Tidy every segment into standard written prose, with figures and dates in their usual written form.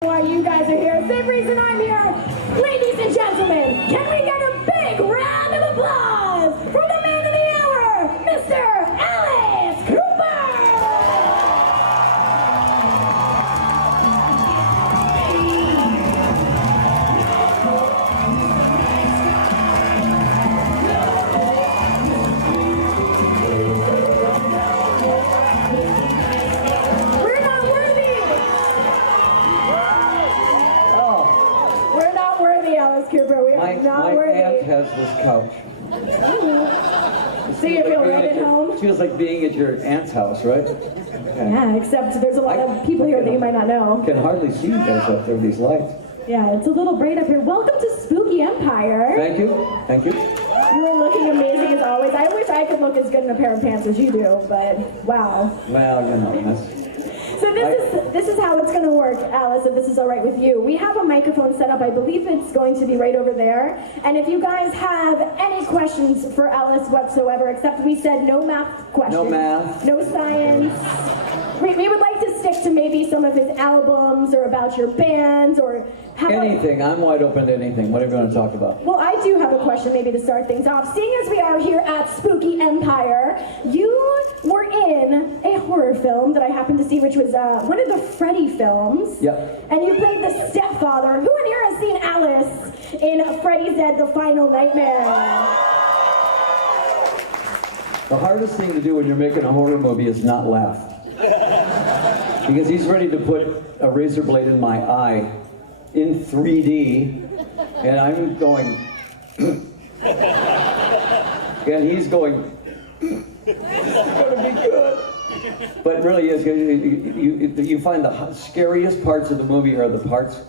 Why you guys are here. Same reason I'm here. Ladies and gentlemen, can we get a big round of applause for the man of the hour, Mr. Alice Cooper! We're not worthy! We're not worthy, Alice Cooper. We are not My worthy. aunt has this couch. So you feel right at home? Feels like being at your aunt's house, right? Yeah, except there's a lot of people here that you might not know. Can hardly see you guys up there with these lights. Yeah, it's a little bright up here. Welcome to Spooky Empire. Thank you. Thank you. You're looking amazing as always. I wish I could look as good in a pair of pants as you do, but wow. Well, you know, that's... So this is how it's going to work, Alice, if this is all right with you. We have a microphone set up. I believe it's going to be right over there. And if you guys have any questions for Alice whatsoever, except we said no math questions. No math. No science. We would like to stick to maybe some of his albums or about your bands or how about... Anything. I'm wide open to anything. Whatever you want to talk about. Well, I do have a question maybe to start things off. Seeing as we are here at Spooky Empire, you were in a horror film that I happened to see, which was one of the Freddy films. Yep. And you played the stepfather. Who in here has seen Alice in Freddy's Dead: The Final Nightmare? The hardest thing to do when you're making a horror movie is not laugh. Because he's ready to put a razor blade in my eye in 3D, and I'm going, and he's going, it's gonna be good. But it really is, you find the scariest parts of the movie are the parts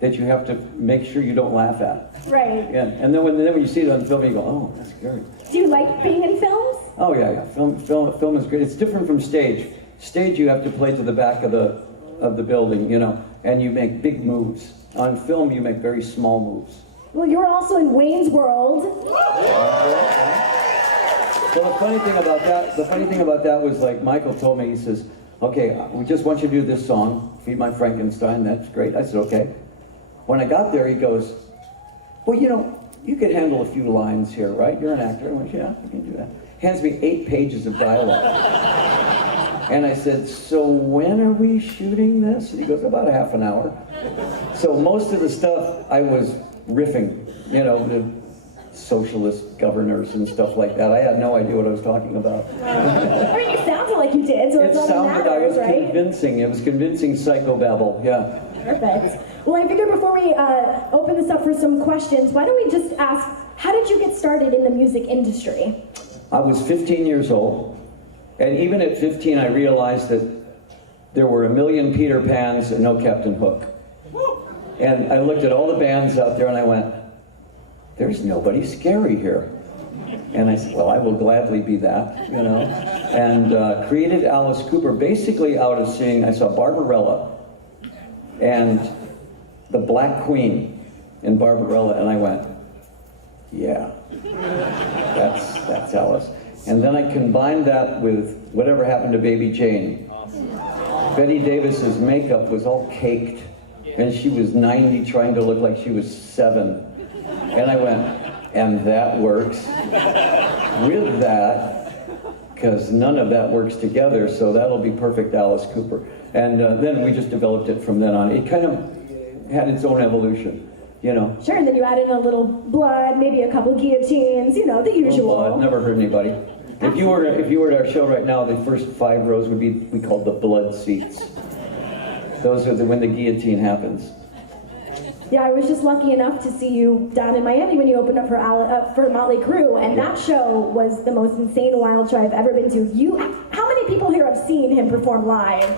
that you have to make sure you don't laugh at. Right. Yeah, and then when you see it on film, you go, oh, that's scary. Do you like being in films? Oh yeah. Film is great. It's different from stage. Stage you have to play to the back of the building, you know, and you make big moves. On film you make very small moves. Well, you were also in Wayne's World. Well, the funny thing about that was, like, Michael told me, he says, okay, we just want you to do this song, Feed My Frankenstein. That's great. I said, okay. When I got there, he goes, well, you know, you could handle a few lines here, right? You're an actor. I went, yeah, you can do that. Hands me 8 pages of dialogue. And I said, so when are we shooting this? And he goes, about a half an hour. So most of the stuff I was riffing, you know, the socialist governors and stuff like that. I had no idea what I was talking about. I mean, you sounded like you did, so it's all that matters, I was right? convincing. It was convincing psychobabble, yeah. Perfect. Well, I figured before we open this up for some questions, why don't we just ask, how did you get started in the music industry? I was 15 years old, and even at 15 I realized that there were a million Peter Pans and no Captain Hook. And I looked at all the bands out there and I went, there's nobody scary here. And I said, well, I will gladly be that, you know. And created Alice Cooper basically out of seeing, I saw Barbarella and the Black Queen in Barbarella, and I went, yeah, that's Alice. And then I combined that with Whatever Happened to Baby Jane. Betty Davis's makeup was all caked, and she was 90 trying to look like she was 7. And I went, and that works with that, because none of that works together, so that'll be perfect Alice Cooper. And then we just developed it from then on. It kind of had its own evolution, you know. Sure, and then you added a little blood, maybe a couple guillotines, you know, the usual. Blood, never hurt anybody. If you were at our show right now, the first 5 rows would be, we called the blood seats. Those are when the guillotine happens. Yeah, I was just lucky enough to see you down in Miami when you opened up for Motley Crue, and that show was the most insane, wild show I've ever been to. How many people here have seen him perform live?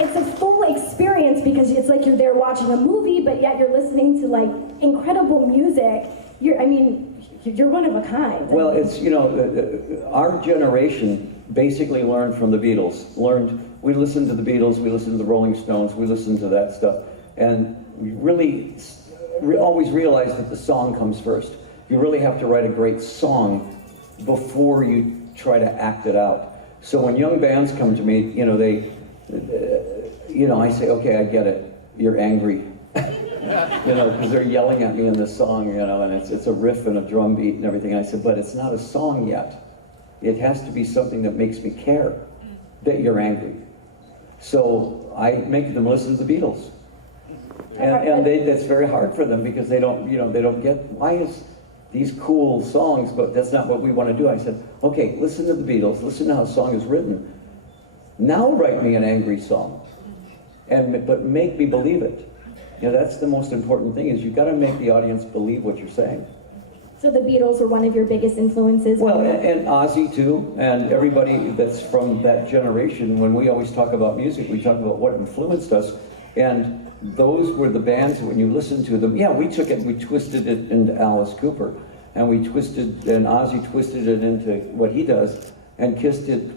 It's a full experience because it's like you're there watching a movie, but yet you're listening to like incredible music. You're one of a kind. Well, it's, you know, our generation basically learned from the Beatles. We listened to the Beatles, we listened to the Rolling Stones, we listened to that stuff. And we really always realized that the song comes first. You really have to write a great song before you try to act it out. So when young bands come to me, you know, they you know, I say, okay, I get it. You're angry. You know, because they're yelling at me in this song, you know, and it's a riff and a drum beat and everything. I said, but it's not a song yet. It has to be something that makes me care that you're angry. So I make them listen to the Beatles. And that's very hard for them because they don't, you know, they don't get, why is these cool songs, but that's not what we want to do. I said, okay, listen to the Beatles, listen to how a song is written. Now write me an angry song, but make me believe it. You know, that's the most important thing, is you've got to make the audience believe what you're saying. So the Beatles were one of your biggest influences? Well, and Ozzy too, and everybody that's from that generation. When we always talk about music, we talk about what influenced us, and those were the bands that when you listen to them, yeah, we took it and we twisted it into Alice Cooper, and Ozzy twisted it into what he does, and Kiss did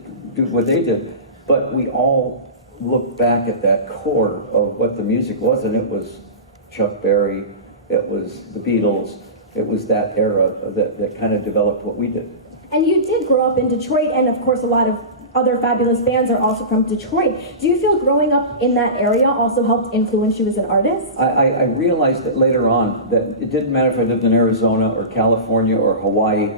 what they did. But we all look back at that core of what the music was, and it was Chuck Berry, it was the Beatles, it was that era that kind of developed what we did. And you did grow up in Detroit, and of course a lot of other fabulous bands are also from Detroit. Do you feel growing up in that area also helped influence you as an artist? I realized that later on, that it didn't matter if I lived in Arizona or California or Hawaii,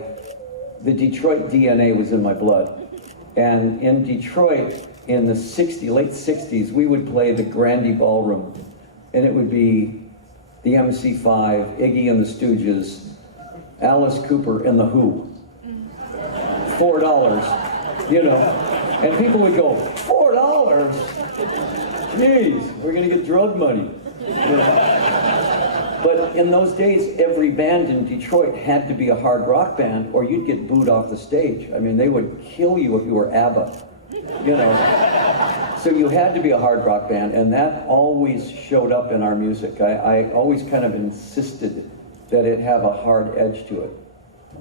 the Detroit DNA was in my blood. And in Detroit, in the late 60s, we would play the Grandy Ballroom, and it would be the MC5, Iggy and the Stooges, Alice Cooper and the Who. $4, you know. And people would go, $4? Jeez, we're gonna get drug money. You know? But in those days, every band in Detroit had to be a hard rock band or you'd get booed off the stage. I mean, they would kill you if you were ABBA, you know. So you had to be a hard rock band, and that always showed up in our music. I always kind of insisted that it have a hard edge to it.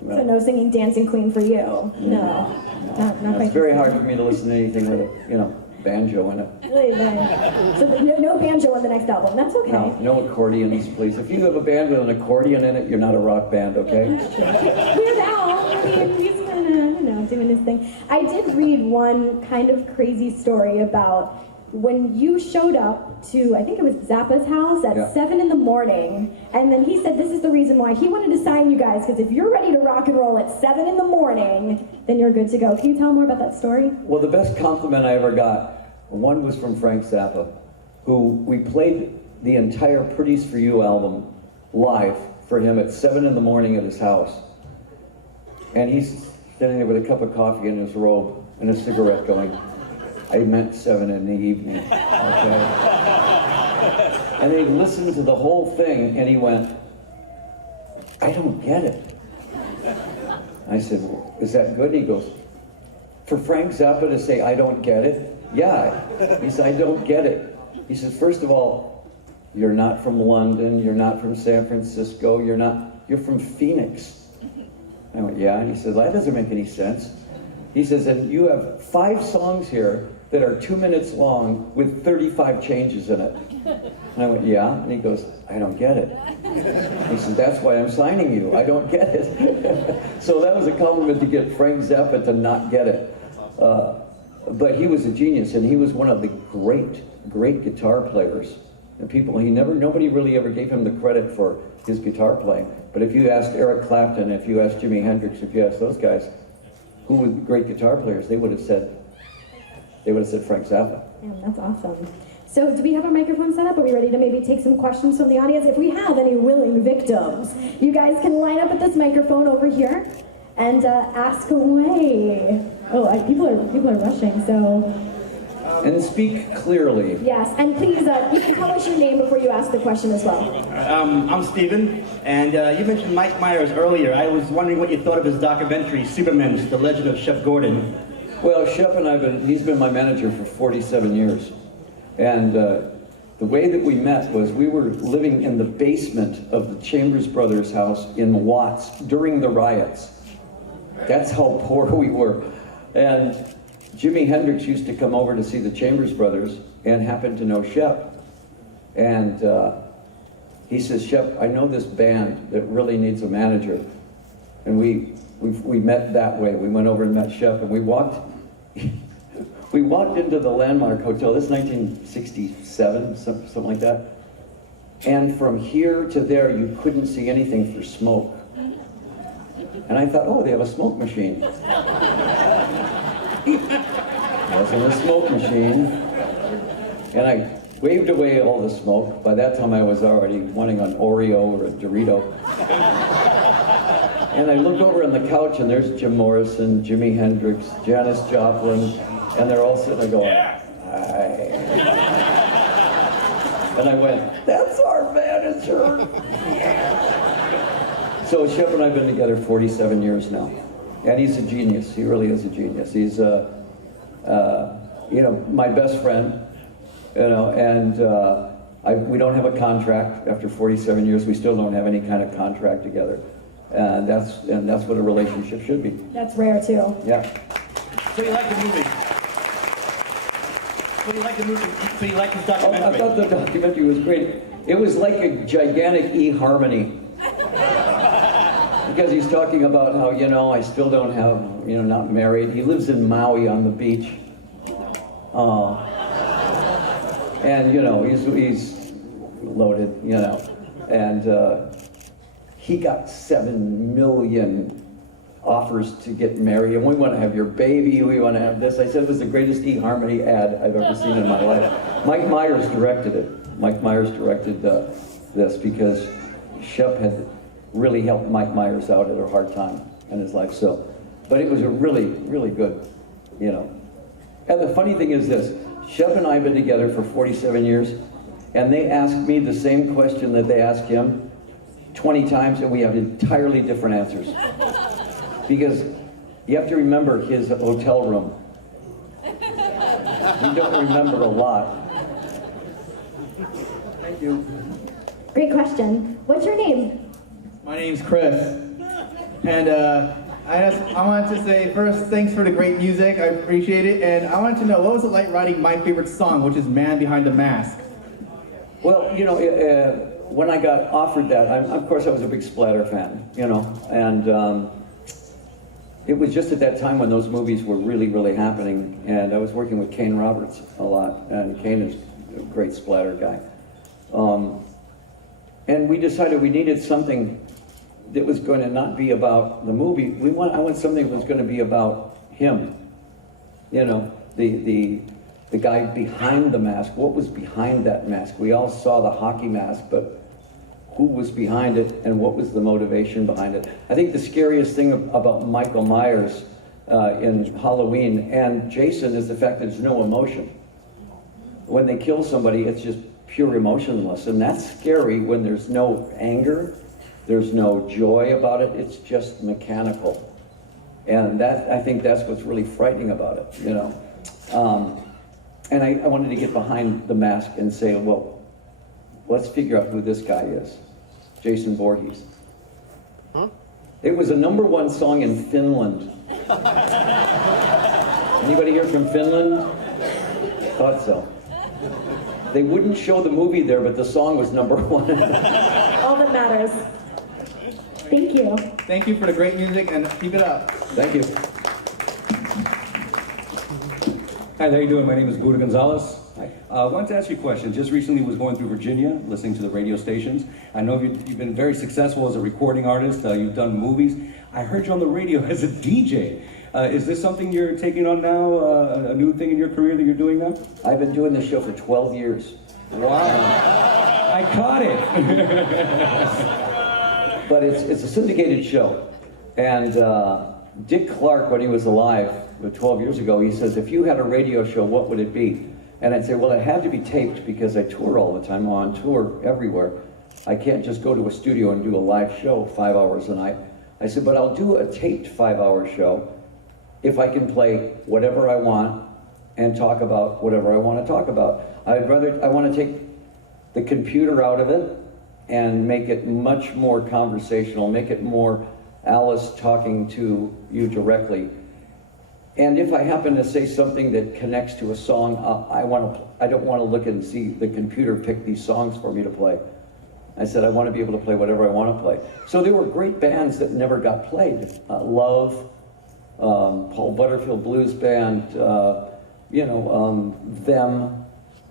So no singing Dancing Queen for you? No. Not It's very hard for me to listen to anything with a, you know, banjo in it. Really nice. So no banjo on the next album. That's okay. No accordions, please. If you have a band with an accordion in it, you're not a rock band, okay? Weird Al, I mean, he's been, doing his thing. I did read one kind of crazy story about when you showed up to, I think it was Zappa's house at 7 in the morning, and then he said this is the reason why he wanted to sign you guys, because if you're ready to rock and roll at 7 in the morning, then you're good to go. Can you tell more about that story? Well, the best compliment I ever got, one was from Frank Zappa, who we played the entire Pretty's For You album live for him at 7 in the morning at his house. And he's standing there with a cup of coffee in his robe and a cigarette going, I meant 7 in the evening, okay? And he listened to the whole thing and he went, I don't get it. I said, well, is that good? And he goes, for Frank Zappa to say, I don't get it? Yeah. He said, I don't get it. He says, first of all, you're not from London, you're not from San Francisco, you're from Phoenix. I went, yeah. And he said, that doesn't make any sense. He says, and you have 5 songs here that are 2 minutes long with 35 changes in it. And I went, yeah. And he goes, I don't get it. He said, that's why I'm signing you. I don't get it. So that was a compliment to get Frank Zappa to not get it. But he was a genius, and he was one of the great guitar players. And nobody really ever gave him the credit for his guitar playing. But if you asked Eric Clapton, if you asked Jimi Hendrix, if you asked those guys, who were great guitar players, they would have said Frank Zappa. Yeah, that's awesome. So do we have our microphone set up? Are we ready to maybe take some questions from the audience? If we have any willing victims, you guys can line up at this microphone over here and ask away. Oh, people are rushing, so. And speak clearly. Yes, and please, you can tell us your name before you ask the question as well. I'm Steven, and you mentioned Mike Myers earlier. I was wondering what you thought of his documentary, Supermensch, The Legend of Shep Gordon. Well, Shep and he's been my manager for 47 years. And the way that we met was we were living in the basement of the Chambers Brothers house in Watts during the riots. That's how poor we were. And Jimi Hendrix used to come over to see the Chambers Brothers and happened to know Shep. And he says, Shep, I know this band that really needs a manager. And we met that way. We went over and met Shep, and we walked we walked into the Landmark Hotel, this is 1967, something like that. And from here to there, you couldn't see anything for smoke. And I thought, oh, they have a smoke machine. Wasn't a smoke machine. And I waved away all the smoke. By that time, I was already wanting an Oreo or a Dorito. And I looked over on the couch, and there's Jim Morrison, Jimi Hendrix, Janis Joplin, and they're all sitting there going, hi. And I went, that's our manager. So Shep and I have been together 47 years now. And he's a genius. He really is a genius. He's, my best friend, and we don't have a contract. After 47 years, we still don't have any kind of contract together. And that's what a relationship should be. That's rare too. Yeah. So you like the movie? So you like the movie? So you like his Oh, documentary? I thought the documentary was great. It was like a gigantic eHarmony. Because he's talking about how, I still don't have, not married. He lives in Maui on the beach. And, he's loaded, and he got 7 million offers to get married, and we want to have your baby, we want to have this. I said it was the greatest eHarmony ad I've ever seen in my life. Mike Myers directed it. Mike Myers directed this because Shep had really helped Mike Myers out at a hard time in his life. But it was a really, really good, And the funny thing is this, Shep and I have been together for 47 years, and they asked me the same question that they asked him 20 times, and we have entirely different answers. Because you have to remember his hotel room. You don't remember a lot. Thank you. Great question. What's your name? My name's Chris, and I wanted to say first, thanks for the great music, I appreciate it, and I wanted to know, what was it like writing my favorite song, which is Man Behind the Mask? Well, when I got offered that, of course I was a big Splatter fan, and it was just at that time when those movies were really, really happening, and I was working with Kane Roberts a lot, and Kane is a great Splatter guy. And we decided we needed something that was going to not be about the movie. I want something that was going to be about him. The guy behind the mask. What was behind that mask? We all saw the hockey mask, but who was behind it and what was the motivation behind it? I think the scariest thing about Michael Myers in Halloween and Jason is the fact that there's no emotion. When they kill somebody, it's just pure emotionless, and that's scary when there's no anger, there's no joy about it, it's just mechanical. And I think that's what's really frightening about it, And I wanted to get behind the mask and say, well, let's figure out who this guy is, Jason Voorhees. Huh? It was a #1 song in Finland. Anybody here from Finland? Thought so. They wouldn't show the movie there, but the song was #1. All that matters. Thank you. Thank you for the great music, and keep it up. Thank you. Hi, how you doing? My name is Buda Gonzalez. Hi. I wanted to ask you a question. Just recently was going through Virginia, listening to the radio stations. I know you've been very successful as a recording artist. You've done movies. I heard you on the radio as a DJ. Is this something you're taking on now, a new thing in your career that you're doing now? I've been doing this show for 12 years. Wow. I caught it. But it's a syndicated show. And Dick Clark, when he was alive, 12 years ago, he says, if you had a radio show, what would it be? And I'd say, well, it had to be taped because I tour all the time. I'm on tour everywhere. I can't just go to a studio and do a live show 5 hours a night. I said, but I'll do a taped 5-hour show if I can play whatever I want and talk about whatever I want to talk about. I want to take the computer out of it and make it much more conversational, make it more Alice talking to you directly. And if I happen to say something that connects to a song, I don't want to look and see the computer pick these songs for me to play. I said, I want to be able to play whatever I want to play. So there were great bands that never got played. Love, Paul Butterfield Blues Band, Them.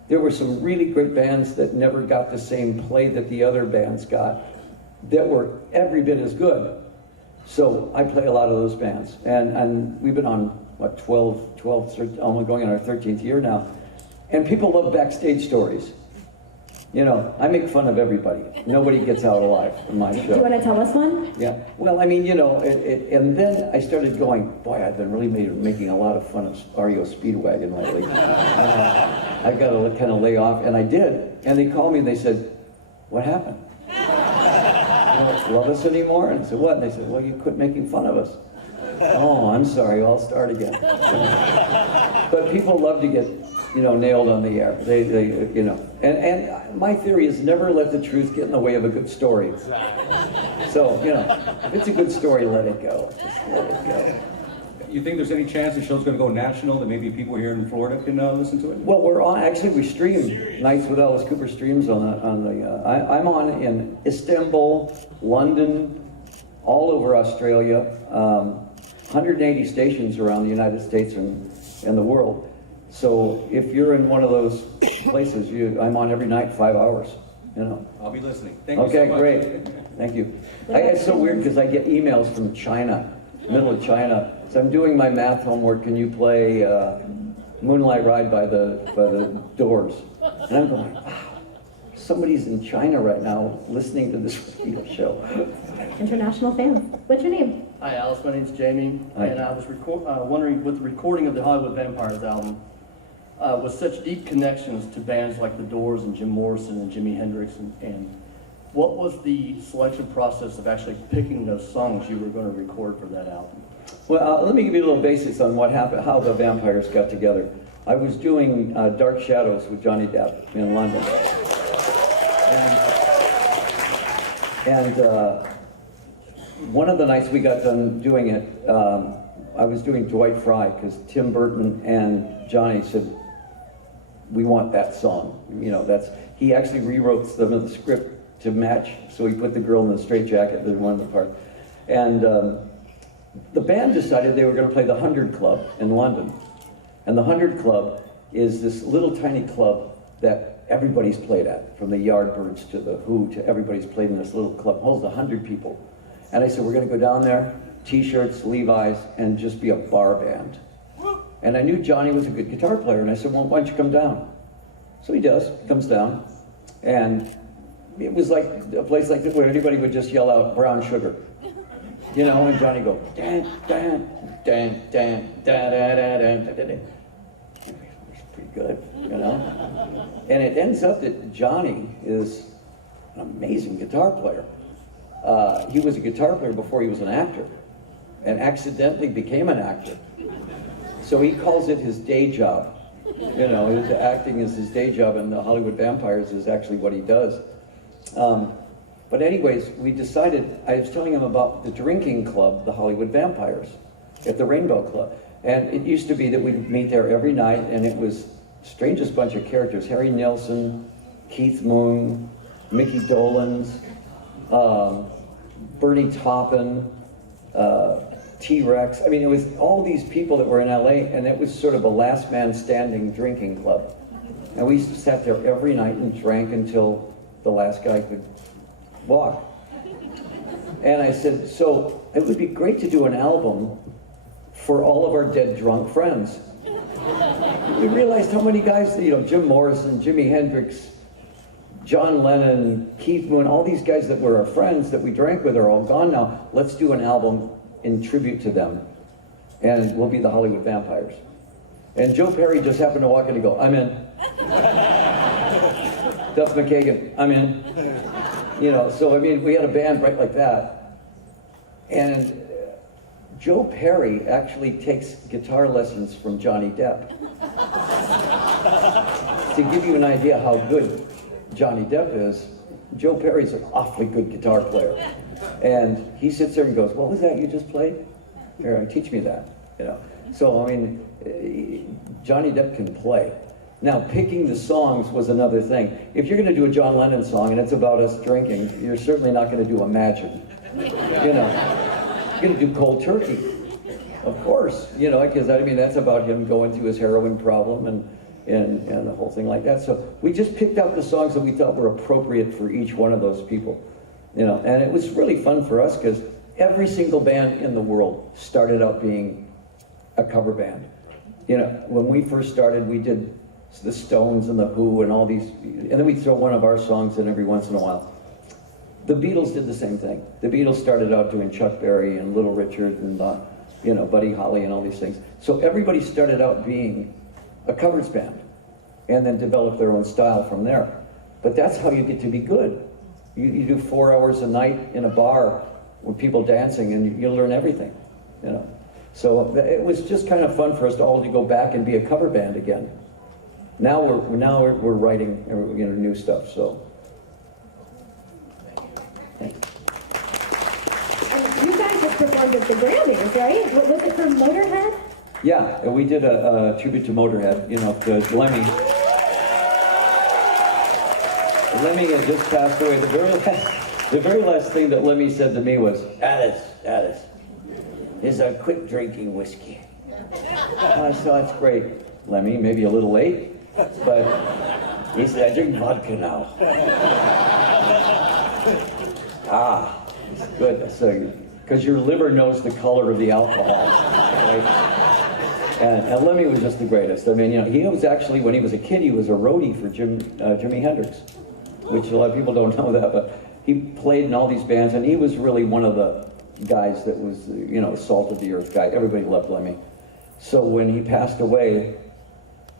There were some really great bands that never got the same play that the other bands got that were every bit as good. So I play a lot of those bands. And we've been on, what, 12, 13, almost going on our 13th year now. And people love backstage stories. I make fun of everybody. Nobody gets out alive in my show. Do you want to tell us one? Yeah. Well, and then I started going, boy, I've been really making a lot of fun of REO Speedwagon lately. I've got to kind of lay off, and I did. And they called me and they said, what happened? You don't love us anymore? And I said, what? And they said, well, you quit making fun of us. Oh, I'm sorry, I'll start again. But people love to get, nailed on the air. And my theory is never let the truth get in the way of a good story. So, if it's a good story, let it go. Just let it go. You think there's any chance the show's going to go national, that maybe people here in Florida can listen to it? Well, we stream. Nights with Alice Cooper streams I'm on in Istanbul, London, all over Australia, 180 stations around the United States and the world. So if you're in one of those places, I'm on every night, 5 hours. I'll be listening. Thank you so Okay, much. great. Thank you. It's so weird because I get emails from China, middle of China. So I'm doing my math homework. Can you play Moonlight Ride by the Doors? And I'm going, wow, somebody's in China right now listening to this radio show. International fans. What's your name? Hi, Alice. My name's Jamie, Hi. and I was wondering, with the recording of the Hollywood Vampires album, with such deep connections to bands like The Doors and Jim Morrison and Jimi Hendrix, and what was the selection process of actually picking those songs you were going to record for that album? Well, let me give you a little basics on what happened, how the Vampires got together. I was doing Dark Shadows with Johnny Depp in London. And one of the nights we got done doing it, I was doing Dwight Fry because Tim Burton and Johnny said, we want that song. He actually rewrote some of the script to match, so he put the girl in the straitjacket in one of the parts. And the band decided they were going to play the 100 Club in London. And the 100 Club is this little tiny club that everybody's played at, from the Yardbirds to the Who to everybody's played in this little club. It holds 100 people. And I said, we're going to go down there, T-shirts, Levi's, and just be a bar band. And I knew Johnny was a good guitar player, and I said, well, why don't you come down? So he does, comes down, and it was like a place like this where anybody would just yell out brown sugar. And Johnny go, dan, dan, dan, dan, da, da, da, da, da, da. It's pretty good, And it ends up that Johnny is an amazing guitar player. He was a guitar player before he was an actor, and accidentally became an actor. So he calls it his day job. His acting is his day job, and the Hollywood Vampires is actually what he does. But anyways, we decided, I was telling him about the drinking club, the Hollywood Vampires, at the Rainbow Club. And it used to be that we'd meet there every night, and it was strangest bunch of characters. Harry Nilsson, Keith Moon, Mickey Dolenz, Bernie Taupin, T-Rex. I mean, it was all these people that were in LA, and it was sort of a last man standing drinking club. And we sat there every night and drank until the last guy could walk. And I said, so it would be great to do an album for all of our dead drunk friends. We realized how many guys, Jim Morrison, Jimi Hendrix, John Lennon, Keith Moon, all these guys that were our friends that we drank with are all gone now. Let's do an album in tribute to them. And we'll be the Hollywood Vampires. And Joe Perry just happened to walk in and go, I'm in. Duff McKagan, I'm in. So I mean, we had a band right like that. And Joe Perry actually takes guitar lessons from Johnny Depp. To give you an idea how good Johnny Depp is, Joe Perry's an awfully good guitar player. And he sits there and goes, what was that you just played? Here, teach me that. So, I mean, Johnny Depp can play. Now, picking the songs was another thing. If you're going to do a John Lennon song and it's about us drinking, you're certainly not going to do Imagine. You're going to do Cold Turkey. Of course, you know, because I mean, that's about him going through his heroin problem and the whole thing like that. So we just picked out the songs that we thought were appropriate for each one of those people, you know, and it was really fun for us because every single band in the world started out being a cover band. You know, when we first started, we did the Stones and the Who and all these, and then we'd throw one of our songs in every once in a while. The Beatles did the same thing. The Beatles started out doing Chuck Berry and Little Richard and you know, Buddy Holly and all these things. So everybody started out being a covers band and then developed their own style from there. But that's how you get to be good. You do 4 hours a night in a bar with people dancing and you learn everything, you know. So it was just kind of fun for us to all to go back and be a cover band again. Now we're writing, you know, new stuff, so. And you guys just performed at the Grammys, right? Was it for Motorhead? Yeah, and we did a tribute to Motorhead, you know, to Lemmy. Lemmy had just passed away. The very last thing that Lemmy said to me was, Alice, is a quick drinking whiskey. I said, that's great, Lemmy, maybe a little late, but he said, I drink vodka now. It's good. So, because your liver knows the color of the alcohol, right? And Lemmy was just the greatest. I mean, you know, he was actually, when he was a kid, he was a roadie for Jimi Hendrix, which a lot of people don't know that, but he played in all these bands, and he was really one of the guys that was, you know, salt of the earth guy. Everybody loved Lemmy. So when he passed away,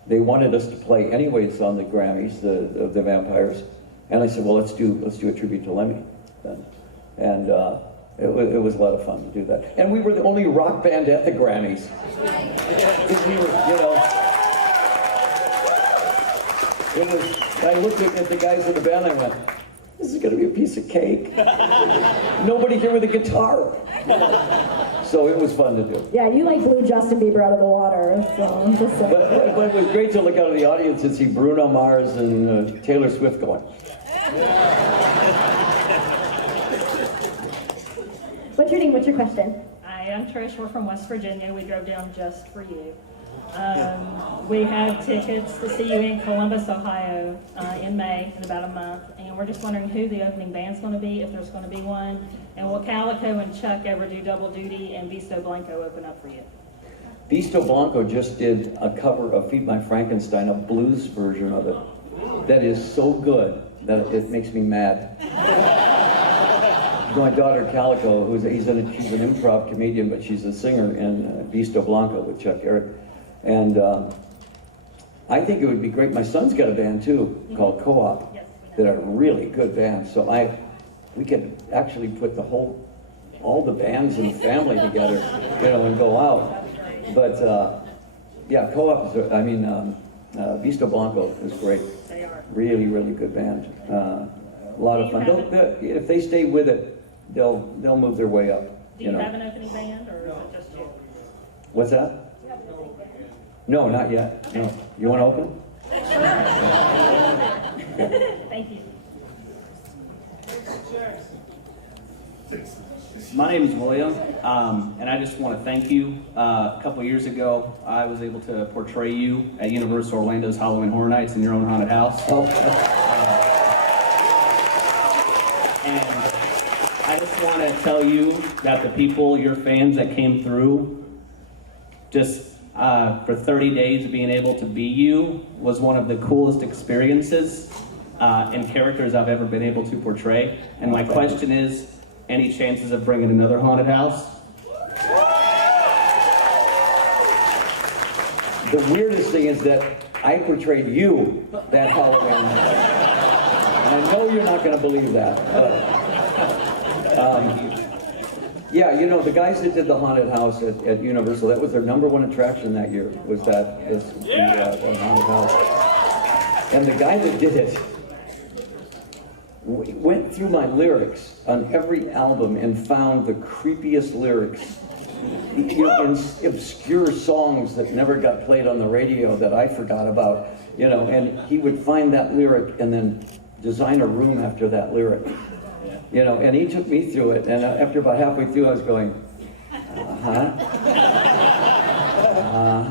they wanted us to play anyways on the Grammys, the Vampires, and I said, well, let's do a tribute to Lemmy then. And it was a lot of fun to do that. And we were the only rock band at the Grammys. Because we were, you know, I looked at the guys in the band and I went, this is going to be a piece of cake. Nobody here with a guitar. So it was fun to do. Yeah, you like blew Justin Bieber out of the water, so I'm just saying. But it was great to look out of the audience and see Bruno Mars and Taylor Swift going. What's your name? What's your question? Hi, I'm Trish. We're from West Virginia. We drove down just for you. We have tickets to see you in Columbus, Ohio in May, in about a month. And we're just wondering who the opening band's going to be, if there's going to be one. And will Calico and Chuck ever do double duty and Visto Blanco open up for you? Visto Blanco just did a cover of Feed My Frankenstein, a blues version of it. That is so good that it makes me mad. My daughter Calico, she's an improv comedian, but she's a singer in Visto Blanco with Chuck Eric. And I think it would be great. My son's got a band too called Co-op that are really good bands. So we could actually put all the bands in the family together, you know, and go out. But yeah, Co-op is, Visto Blanco is great. They are. Really, really good band. A lot of fun. If they stay with it, they'll move their way up. Do you have an opening band, or is it just you? What's that? No, not yet. No. You want to open? Thank you. My name is William, and I just want to thank you. A couple years ago, I was able to portray you at Universal Orlando's Halloween Horror Nights in your own haunted house. And I just want to tell you that the people, your fans that came through, just for 30 days being able to be you was one of the coolest experiences and characters I've ever been able to portray. And my question is, any chances of bringing another haunted house? The weirdest thing is that I portrayed you that Halloween. And I know you're not going to believe that. Yeah, you know, the guys that did the haunted house at Universal, that was their #1 attraction that year, was the haunted house. And the guy that did it went through my lyrics on every album and found the creepiest lyrics, you know, in obscure songs that never got played on the radio that I forgot about, you know, and he would find that lyric and then design a room after that lyric, you know, and he took me through it, and after about halfway through I was going, huh?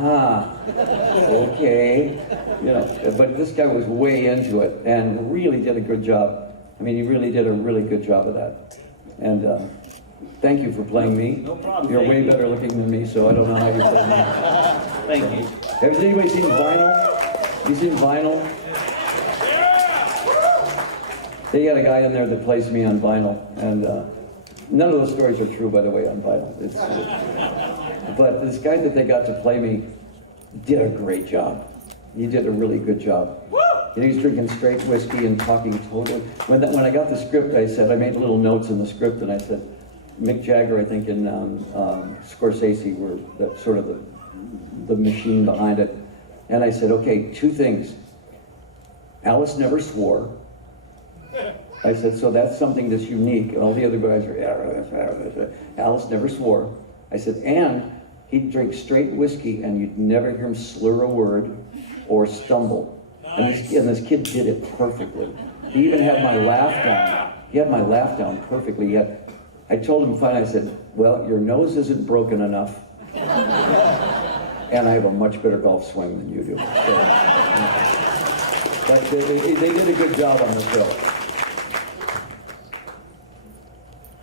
okay. You know, but this guy was way into it and really did a good job. I mean, he really did a really good job of that. And thank you for playing me. No problem. You're Thank way you. better looking than me, so I don't know how you played me. Thank you. Has anybody seen Vinyl? You seen Vinyl? They got a guy in there that plays me on vinyl, and none of those stories are true, by the way, on vinyl. But this guy that they got to play me did a great job. He did a really good job. And he was drinking straight whiskey and talking totally. When I got the script, I made little notes in the script, and I said, Mick Jagger, I think, and Scorsese were sort of the machine behind it. And I said, okay, 2 things. Alice never swore. I said, so that's something that's unique, and all the other guys are, Alice never swore. I said, and he'd drink straight whiskey, and you'd never hear him slur a word or stumble. And this kid did it perfectly. He even had my laugh down. He had my laugh down perfectly, yet I told him finally, I said, well, your nose isn't broken enough, and I have a much better golf swing than you do. So, but they did a good job on the show.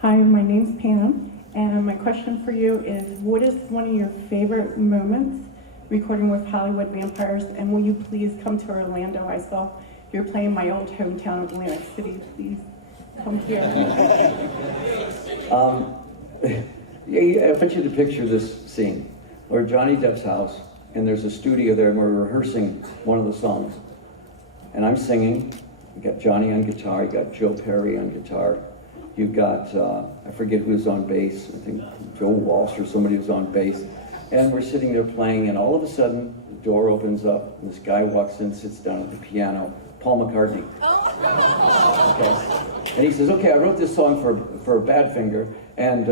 Hi, my name's Pam, and my question for you is, what is one of your favorite moments recording with Hollywood Vampires, and will you please come to Orlando? I saw you're playing my old hometown of Atlantic City. Please come here. I want you to picture this scene. We're at Johnny Depp's house, and there's a studio there, and we're rehearsing one of the songs. And I'm singing. You got Johnny on guitar, you got Joe Perry on guitar. You got, I forget who's on bass, I think Joe Walsh or somebody was on bass. And we're sitting there playing, and all of a sudden, the door opens up, and this guy walks in, sits down at the piano, Paul McCartney. Okay. And he says, okay, I wrote this song for Badfinger, and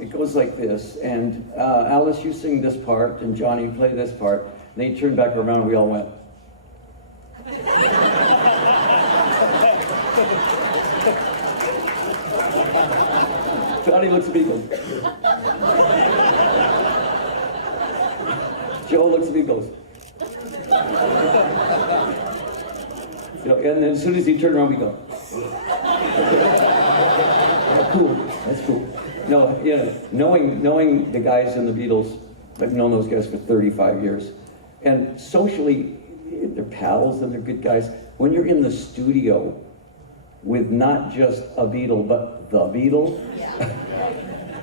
it goes like this, and Alice, you sing this part, and Johnny, you play this part. And then he turned back around, and we all went. Johnny looks at me and goes. Joe looks at me and goes. You know, and then as soon as he turned around, we go. Oh, cool, that's cool. No, yeah, knowing the guys in the Beatles, I've known those guys for 35 years. And socially, they're pals and they're good guys. When you're in the studio with not just a Beatle, but the Beatle,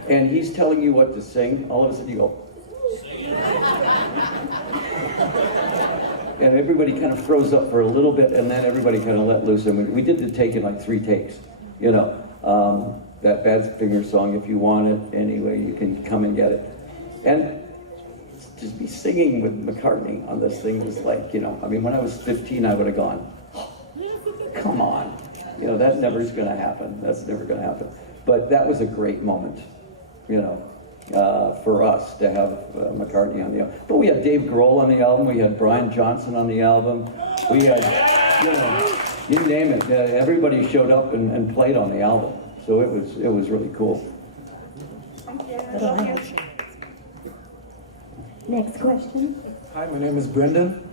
and he's telling you what to sing, all of a sudden you go. And everybody kind of froze up for a little bit, and then everybody kind of let loose. And we did the take in like 3 takes, you know. That Badfinger song, if you want it, anyway, you can come and get it. And just be singing with McCartney on this thing was like, you know, I mean, when I was 15, I would have gone, come on. You know, that never is going to happen. That's never going to happen. But that was a great moment, you know, for us to have McCartney on the album. But we had Dave Grohl on the album. We had Brian Johnson on the album. We had, you know, you name it. Everybody showed up and played on the album. So it was really cool. Next question. Hi, my name is Brendan.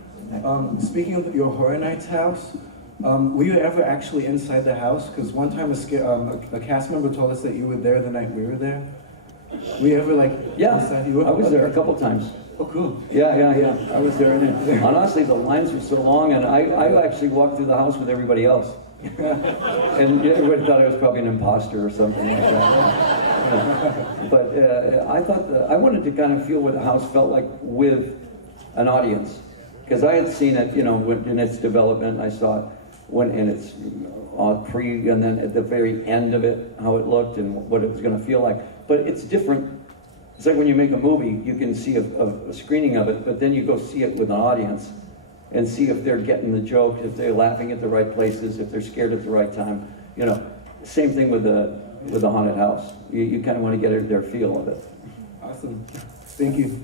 Speaking of your Horror Nights house, were you ever actually inside the house? Because one time a cast member told us that you were there the night we were there. Were you ever inside? I was there a couple times. Oh, cool. Yeah. I was there. And honestly, the lines were so long, and I actually walked through the house with everybody else. And everybody thought I was probably an imposter or something like that. But I thought I wanted to kind of feel what the house felt like with an audience. Because I had seen it, you know, in its development. I saw it in its pre, and then at the very end of it, how it looked and what it was going to feel like. But it's different. It's like when you make a movie, you can see a screening of it, but then you go see it with an audience and see if they're getting the joke, if they're laughing at the right places, if they're scared at the right time. You know, same thing with the haunted house. You kind of want to get their feel of it. Awesome. Thank you.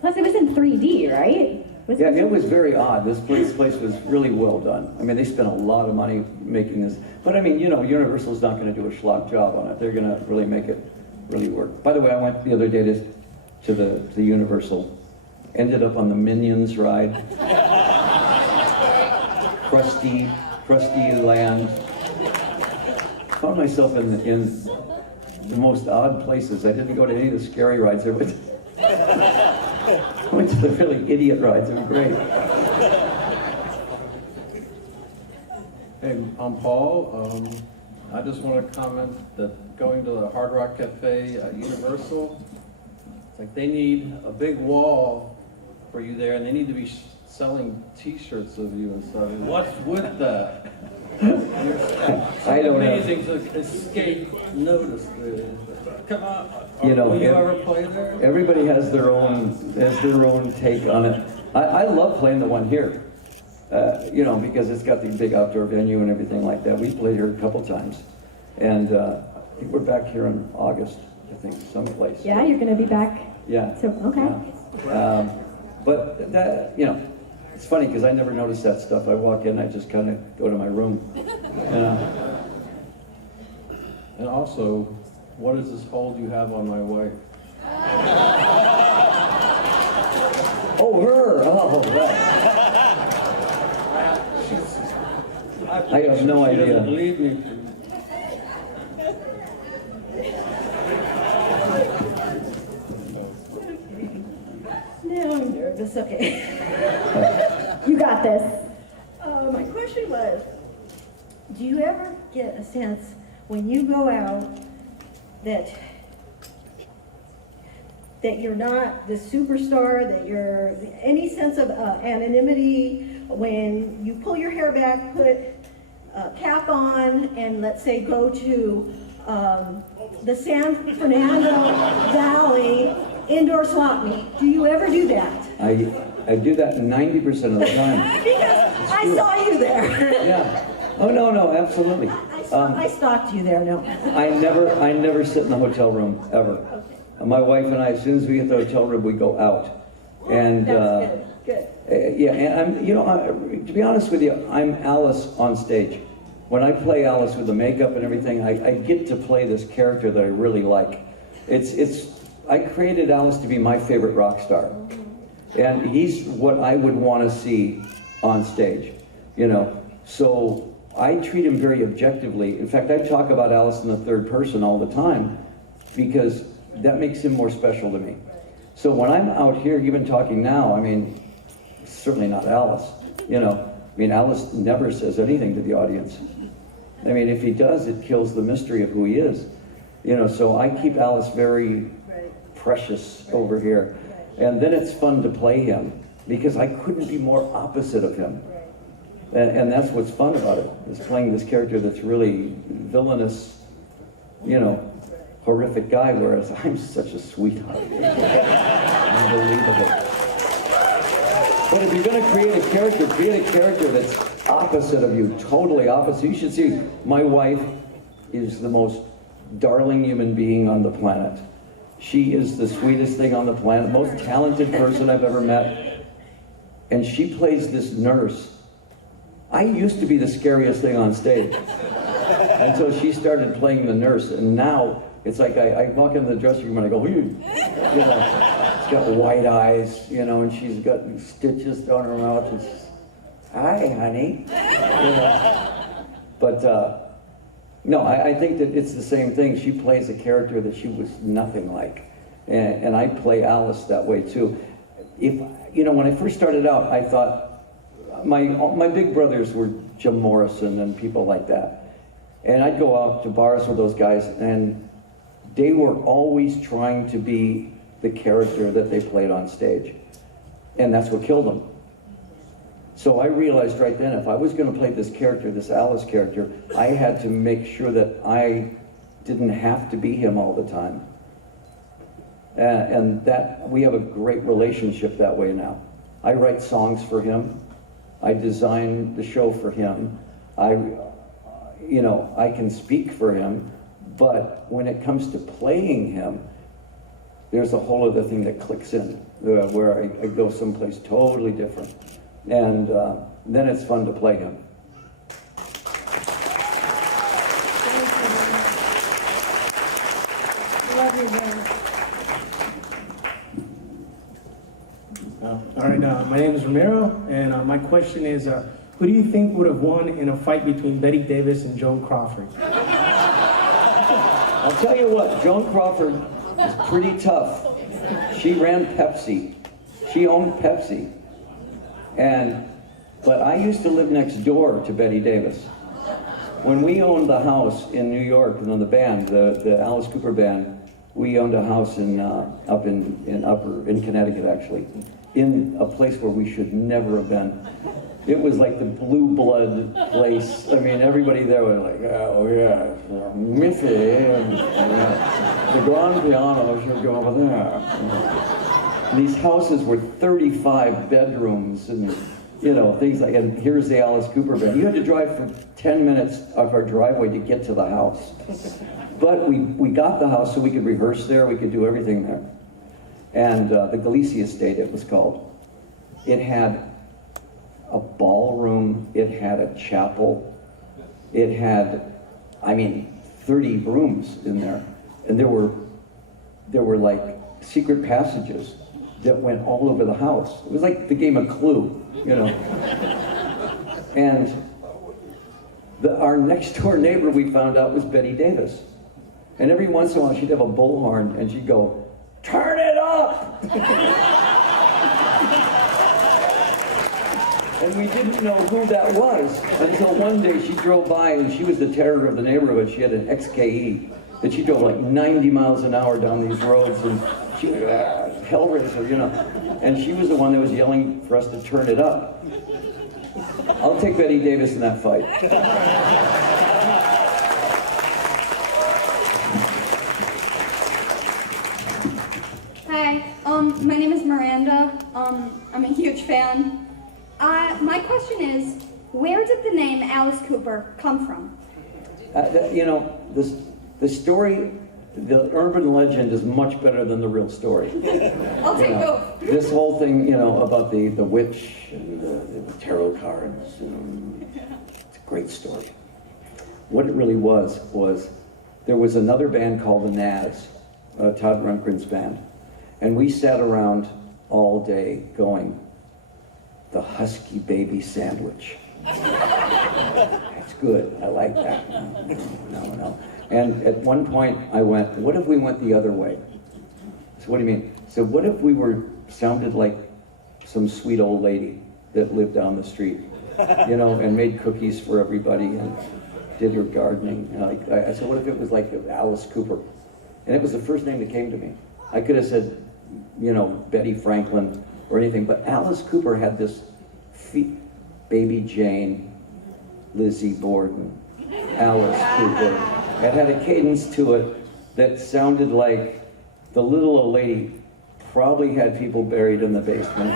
Plus, it was in 3D, right? Yeah, it was very odd. This place was really well done. I mean, they spent a lot of money making this. But I mean, you know, Universal's not going to do a schlock job on it. They're going to really make it really work. By the way, I went the other day to the Universal ended up on the Minions ride. Crusty land. Found myself in the most odd places. I didn't go to any of the scary rides. I went to the really idiot rides. They were great. Hey, I'm Paul. I just want to comment that going to the Hard Rock Cafe at Universal, it's like they need a big wall for you there, and they need to be selling T-shirts of you and stuff. What's with that? I don't know. Amazing to escape notice. Come on. You know, will you ever play there? Everybody has their own take on it. I love playing the one here. You know, because it's got the big outdoor venue and everything like that. We played here a couple times. And I think we're back here in August, I think, someplace. Yeah, you're gonna be back. Yeah. So, okay. Yeah. But that, you know, it's funny because I never notice that stuff. I walk in, I just kind of go to my room. You know? And also, what is this hold you have on my wife? Oh, her! Oh, right. I have no She idea. doesn't leave me. Now I'm nervous, okay. You got this. My question was, do you ever get a sense when you go out that you're not the superstar, that you're any sense of anonymity when you pull your hair back, put a cap on, and let's say go to the San Fernando Valley indoor swap meet? Do you ever do that? I do that 90% of the time. Because I saw you there. Yeah. Oh, no, absolutely. I stalked you there, no. I never sit in the hotel room, ever. My wife and I, as soon as we get to the hotel room, we go out. And That's good. yeah, and I'm, you know, to be honest with you, I'm Alice on stage. When I play Alice with the makeup and everything, I get to play this character that I really like. I created Alice to be my favorite rock star. And he's what I would want to see on stage, you know. So I treat him very objectively. In fact, I talk about Alice in the third person all the time because that makes him more special to me. So when I'm out here, even talking now, I mean, certainly not Alice, you know. I mean, Alice never says anything to the audience. I mean, if he does, it kills the mystery of who he is. You know, so I keep Alice very precious over here. And then it's fun to play him because I couldn't be more opposite of him. And that's what's fun about it, is playing this character that's really villainous, you know, horrific guy, whereas I'm such a sweetheart. Unbelievable. But if you're going to create a character that's opposite of you, totally opposite. You should see, my wife is the most darling human being on the planet. She is the sweetest thing on the planet, most talented person I've ever met. And she plays this nurse. I used to be the scariest thing on stage until she started playing the nurse. And now it's like I walk in the dressing room and I go, you know, she's got white eyes, you know, and she's got stitches down her mouth. And she's, hi, honey. You know. But no, I think that it's the same thing. She plays a character that she was nothing like. And I play Alice that way too. If, you know, when I first started out, I thought, my big brothers were Jim Morrison and people like that. And I'd go out to bars with those guys and they were always trying to be the character that they played on stage. And that's what killed them. So I realized right then, if I was going to play this character, this Alice character, I had to make sure that I didn't have to be him all the time. And that, we have a great relationship that way now. I write songs for him. I design the show for him. You know, I can speak for him, but when it comes to playing him, there's a whole other thing that clicks in, where I go someplace totally different. And then it's fun to play him. Love you, man. All right, my name is Ramiro, and my question is, who do you think would have won in a fight between Betty Davis and Joan Crawford? I'll tell you what, Joan Crawford is pretty tough. She ran Pepsi. She owned Pepsi. But I used to live next door to Betty Davis. When we owned the house in New York, and then the band, the Alice Cooper band, we owned a house up in Connecticut, actually, in a place where we should never have been. It was like the blue blood place. I mean, everybody there was like, oh yeah, Miffy, and the grand piano should go over there. And these houses were 35 bedrooms and, you know, things like, and here's the Alice Cooper band. You had to drive for 10 minutes off our driveway to get to the house. But we got the house so we could rehearse there, we could do everything there. And the Galicia Estate, it was called. It had a ballroom, it had a chapel, it had, 30 rooms in there. And there were like secret passages that went all over the house. It was like the game of Clue, you know. And our next door neighbor, we found out, was Betty Davis. And every once in a while she'd have a bullhorn and she'd go, "Turn it up!" And we didn't know who that was until one day she drove by, and she was the terror of the neighborhood. She had an XKE that she drove like 90 miles an hour down these roads, and she was Hellraiser, you know. And she was the one that was yelling for us to turn it up. I'll take Betty Davis in that fight. Hi, my name is Miranda. I'm a huge fan. My question is, where did the name Alice Cooper come from? You know, the story, the urban legend is much better than the real story. I'll take both. This whole thing, you know, about the witch and the tarot cards, it's a great story. What it really was there was another band called the Nazz, Todd Rundgren's band, and we sat around all day going, the Husky Baby Sandwich. That's good, I like that. No. And at one point I went, what if we went the other way? So what do you mean? So what if we sounded like some sweet old lady that lived down the street, you know, and made cookies for everybody and did her gardening. And I said, what if it was like Alice Cooper? And it was the first name that came to me. I could have said, you know, Betty Franklin or anything, but Alice Cooper had this Baby Jane, Lizzie Borden, Alice Cooper. It had a cadence to it that sounded like the little old lady probably had people buried in the basement.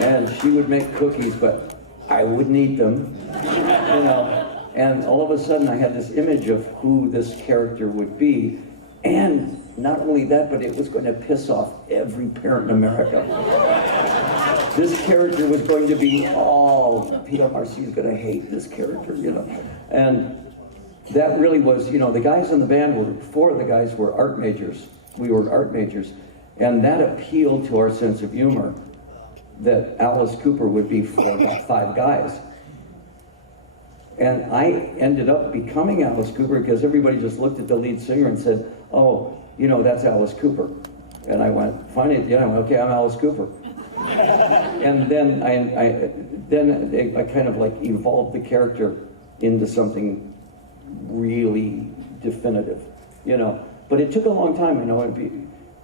And she would make cookies, but I wouldn't eat them, you know. And all of a sudden I had this image of who this character would be. And not only that, but it was going to piss off every parent in America. This character was going to be, Peter Marcy is going to hate this character, you know. And that really was, you know, the guys in the band four of the guys were art majors. We were art majors. And that appealed to our sense of humor, that Alice Cooper would be for about 5 guys. And I ended up becoming Alice Cooper because everybody just looked at the lead singer and said, oh, you know, that's Alice Cooper. And I went, fine, okay, I'm Alice Cooper. And then I kind of like evolved the character into something really definitive, you know. But it took a long time, you know,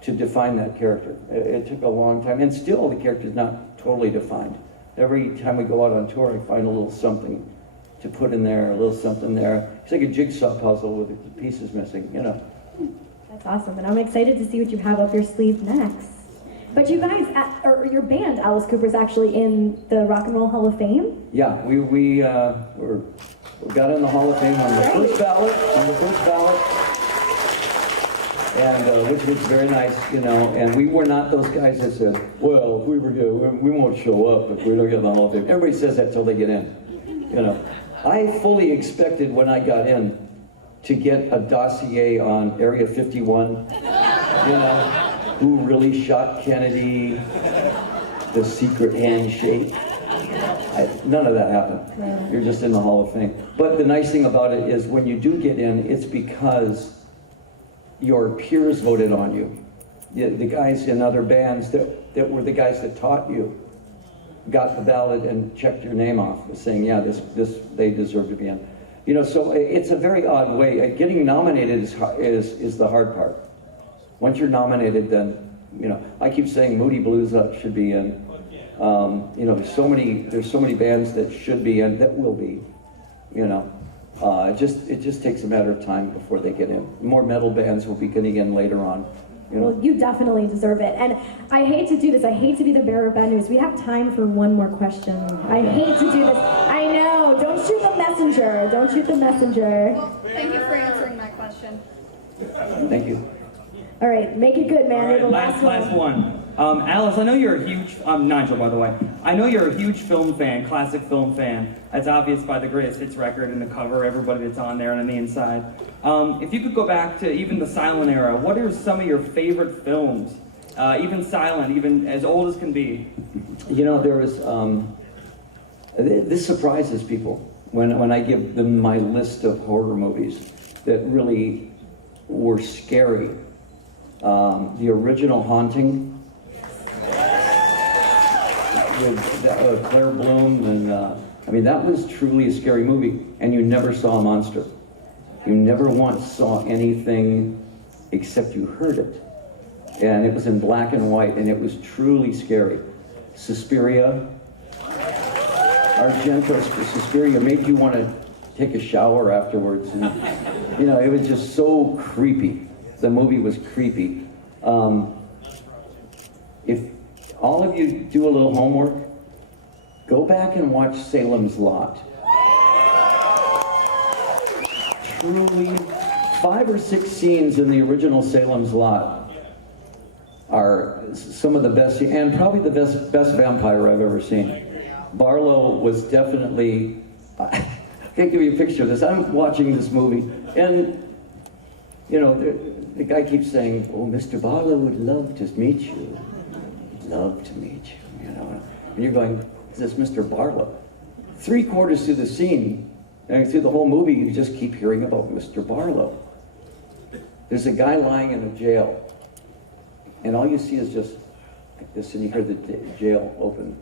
to define that character. It took a long time, and still the character's not totally defined. Every time we go out on tour, I find a little something to put in there, a little something there. It's like a jigsaw puzzle with the pieces missing, you know. That's awesome, and I'm excited to see what you have up your sleeve next. But you guys, or your band, Alice Cooper, is actually in the Rock and Roll Hall of Fame? Yeah, we got in the Hall of Fame on the first ballot, and which was very nice, you know. And we were not those guys that said, well, if we won't show up if we don't get in the Hall of Fame. Everybody says that till they get in, you know. I fully expected when I got in to get a dossier on Area 51, you know. who really shot Kennedy, the secret handshake. None of that happened. You're just in the Hall of Fame. But the nice thing about it is when you do get in, it's because your peers voted on you. The guys in other bands that were the guys that taught you got the ballot and checked your name off, saying, yeah, they deserve to be in. You know, so it's a very odd way. Getting nominated is the hard part. Once you're nominated, then, you know, I keep saying Moody Blues should be in. You know, there's so many bands that should be and that will be. You know, it just takes a matter of time before they get in. More metal bands will be getting in later on. You know? Well, you definitely deserve it. And I hate to do this. I hate to be the bearer of bad news. We have time for one more question. I hate to do this. I know. Don't shoot the messenger. Don't shoot the messenger. Well, thank you for answering my question. Thank you. All right, make it good, man. You're the last one. Alice, I know you're a huge, Nigel, by the way. I know you're a huge film fan, classic film fan. That's obvious by the Greatest Hits record and the cover, everybody that's on there and on the inside. If you could go back to even the silent era, what are some of your favorite films? Even silent, even as old as can be. You know, there was, this surprises people when I give them my list of horror movies that really were scary. The original Haunting with Claire Bloom, and I mean, that was truly a scary movie, and you never saw a monster. You never once saw anything except you heard it. And it was in black and white, and it was truly scary. Suspiria, Argento Suspiria made you want to take a shower afterwards. And, you know, it was just so creepy. The movie was creepy. If all of you do a little homework, go back and watch Salem's Lot. Truly, 5 or 6 scenes in the original Salem's Lot are some of the best, and probably the best vampire I've ever seen. Barlow was definitely, I can't give you a picture of this. I'm watching this movie, and you know, the guy keeps saying, oh, Mr. Barlow would love to meet you. He'd love to meet you, you know. And you're going, is this Mr. Barlow? 3/4 through the scene, and through the whole movie, you just keep hearing about Mr. Barlow. There's a guy lying in a jail, and all you see is just like this, and you hear the jail open,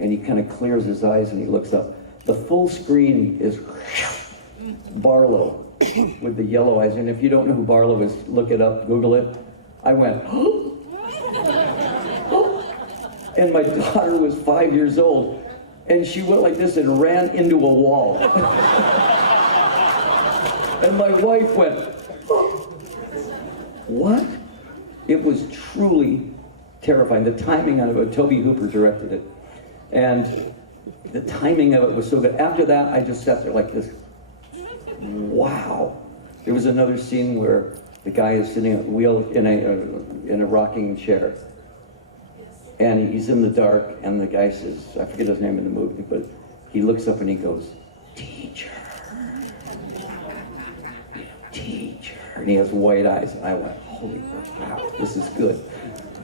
and he kind of clears his eyes and he looks up. The full screen is Barlow with the yellow eyes, and if you don't know who Barlow is, look it up, Google it. I went, and my daughter was 5 years old, and she went like this and ran into a wall. And my wife went, what? It was truly terrifying. The timing of it, Tobe Hooper directed it, and the timing of it was so good. After that, I just sat there like this. Wow. There was another scene where the guy is sitting at wheel in a rocking chair, and he's in the dark, and the guy says, I forget his name in the movie, but he looks up and he goes, teacher, teacher, and he has white eyes, and I went, holy crap, this is good.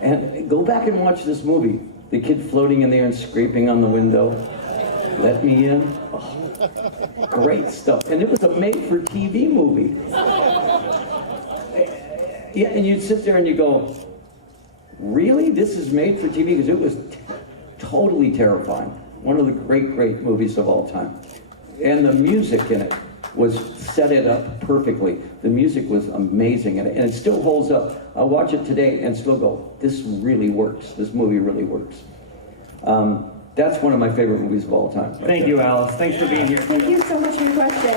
And go back and watch this movie. The kid floating in the air and scraping on the window. Let me in. Oh, great stuff. And it was a made-for-TV movie. Yeah, and you'd sit there and you go, really? This is made for TV? Because it was totally terrifying. One of the great, great movies of all time. And the music in it set it up perfectly. The music was amazing in it, and it still holds up. I'll watch it today and still go, this really works. This movie really works. That's one of my favorite movies of all time. Thank you, Alice. Thanks for being here. Thank you so much for your question.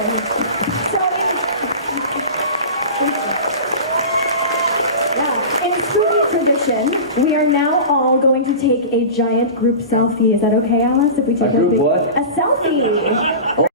In spooky tradition, we are now all going to take a giant group selfie. Is that okay, Alice? If we take A group big, what? A selfie.